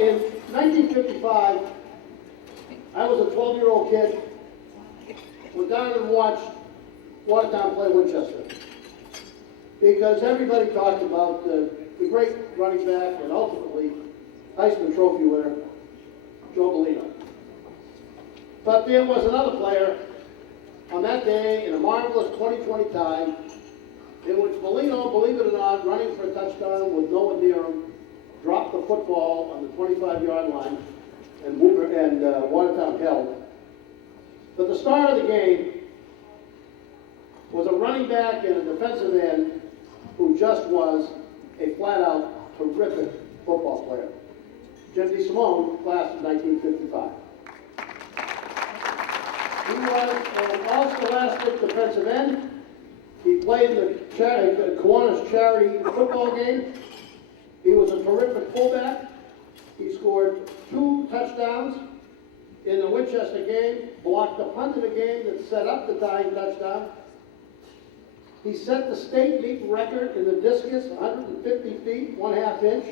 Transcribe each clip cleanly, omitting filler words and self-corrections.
in 1955, I was a 12-year-old kid. Went down and watched Watertown play Winchester. Because everybody talked about the great running back and ultimately Heisman Trophy winner, Joe Bellino. But there was another player on that day in a marvelous 2020 time in which Bellino, believe it or not, running for a touchdown with no one near him, dropped the football on the 25-yard line and Watertown held. But the star of the game was a running back and a defensive end who just was a flat-out terrific football player. Jim DeSimone, class of 1955. He was an all-scholastic defensive end. He played in the Kiwanis charity football game. He was a terrific fullback. He scored 2 touchdowns in the Winchester game, blocked a punt in the game that set up the tying touchdown. He set the state meet record in the discus, 150 feet, 1/2 inch.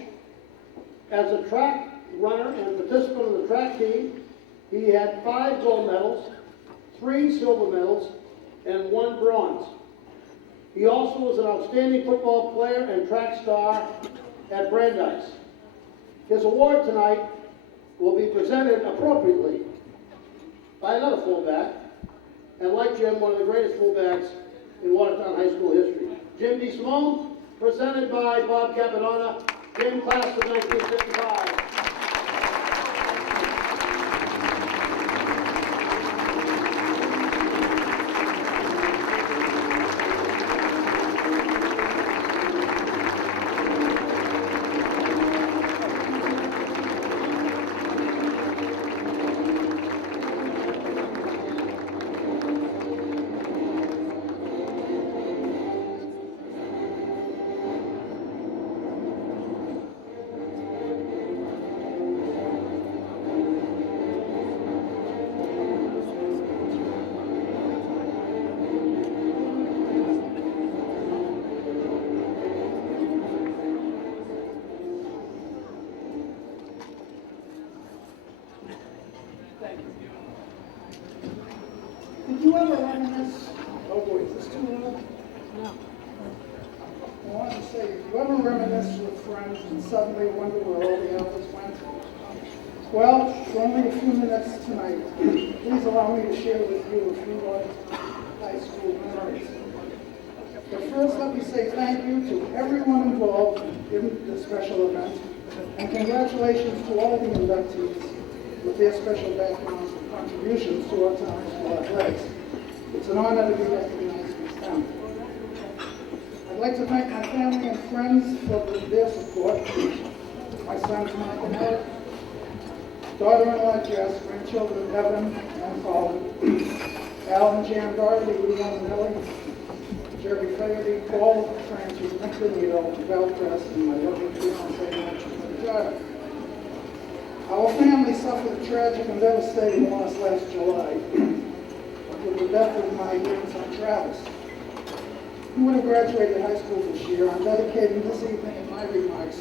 As a track runner and participant of the track team, he had 5 gold medals, 3 silver medals, and 1 bronze. He also was an outstanding football player and track star at Brandeis. His award tonight will be presented appropriately by another fullback, and like Jim, one of the greatest fullbacks in Watertown High School history. Jim DeSimone, presented by Bob Capadonna, Jim, class of 1955. Did you ever reminisce? Oh boy, is this too loud? No. I wanted to say, did you ever reminisce with friends and suddenly wonder where all the others went? Well, for only a few minutes tonight, please allow me to share with you a few high school memories. But first, let me say thank you to everyone involved in this special event, and congratulations to all the inductees with their special backgrounds and contributions to our town's school athletics. It's an honor to be recognized in this town. I'd like to thank my family and friends for their support. My sons Mark and Eric, daughter-in-law Jess, grandchildren Evan and Colin, Al and Jan Darby, Leon and Ellie, Jerry Fagerty, Paul Francis, Nick Benito, Val Press, and my lovely fiancée, Marcia. Our family suffered a tragic and devastating loss last July with the death of my grandson Travis. He would have graduated high school this year. I'm dedicating this evening in my remarks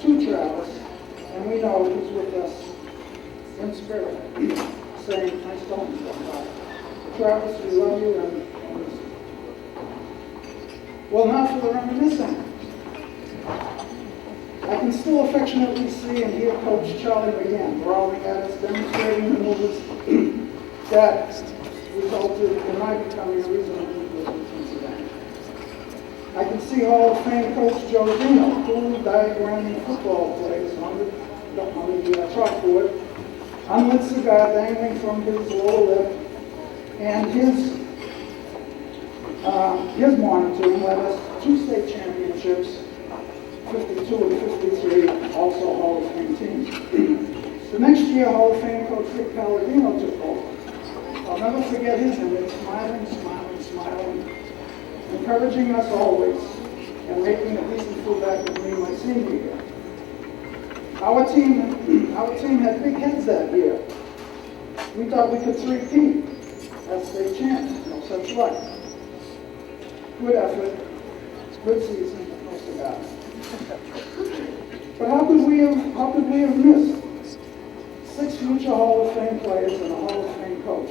to Travis, and we know he's with us in spirit, saying, "Nice going, son." Travis, we love you, and well, now for the reminiscing. I can still affectionately see and hear Coach Charlie McGann growling at us, demonstrating the moves that resulted in my becoming a reasonable influence in Cincinnati. I can see Hall of Fame Coach Joe Dino, who diagramming football plays on the chalkboard, unlit cigar dangling from his lower lip, and his monitoring led us to state championships, 52 and 53, also Hall of Fame teams. The next year, Hall of Fame coach Rick Palladino took over. I'll never forget his image, smiling, encouraging us always, and making a decent fullback of me my senior year. Our team had big heads that year. We thought we could three-peat as state champs, no such luck. Good effort, good season, no cigar. But how could we have missed 6 future Hall of Fame players and a Hall of Fame coach?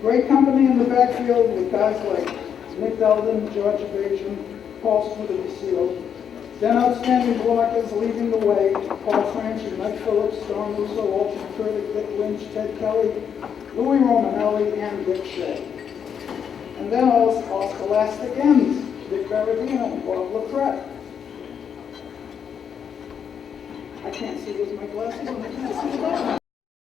Great company in the backfield with guys like Nick Delden, George Evasion, Paul Smuda. Then outstanding blockers leading the way, Paul Franchi, Mike Phillips, Don Russo, Walter McCurdy, Dick Lynch, Ted Kelly, Louis Romanelli, and Dick Shea. And then all scholastic ends, Dick Berardino, Bob LaFrette. I can't see with my glasses on, I can't see the bottom.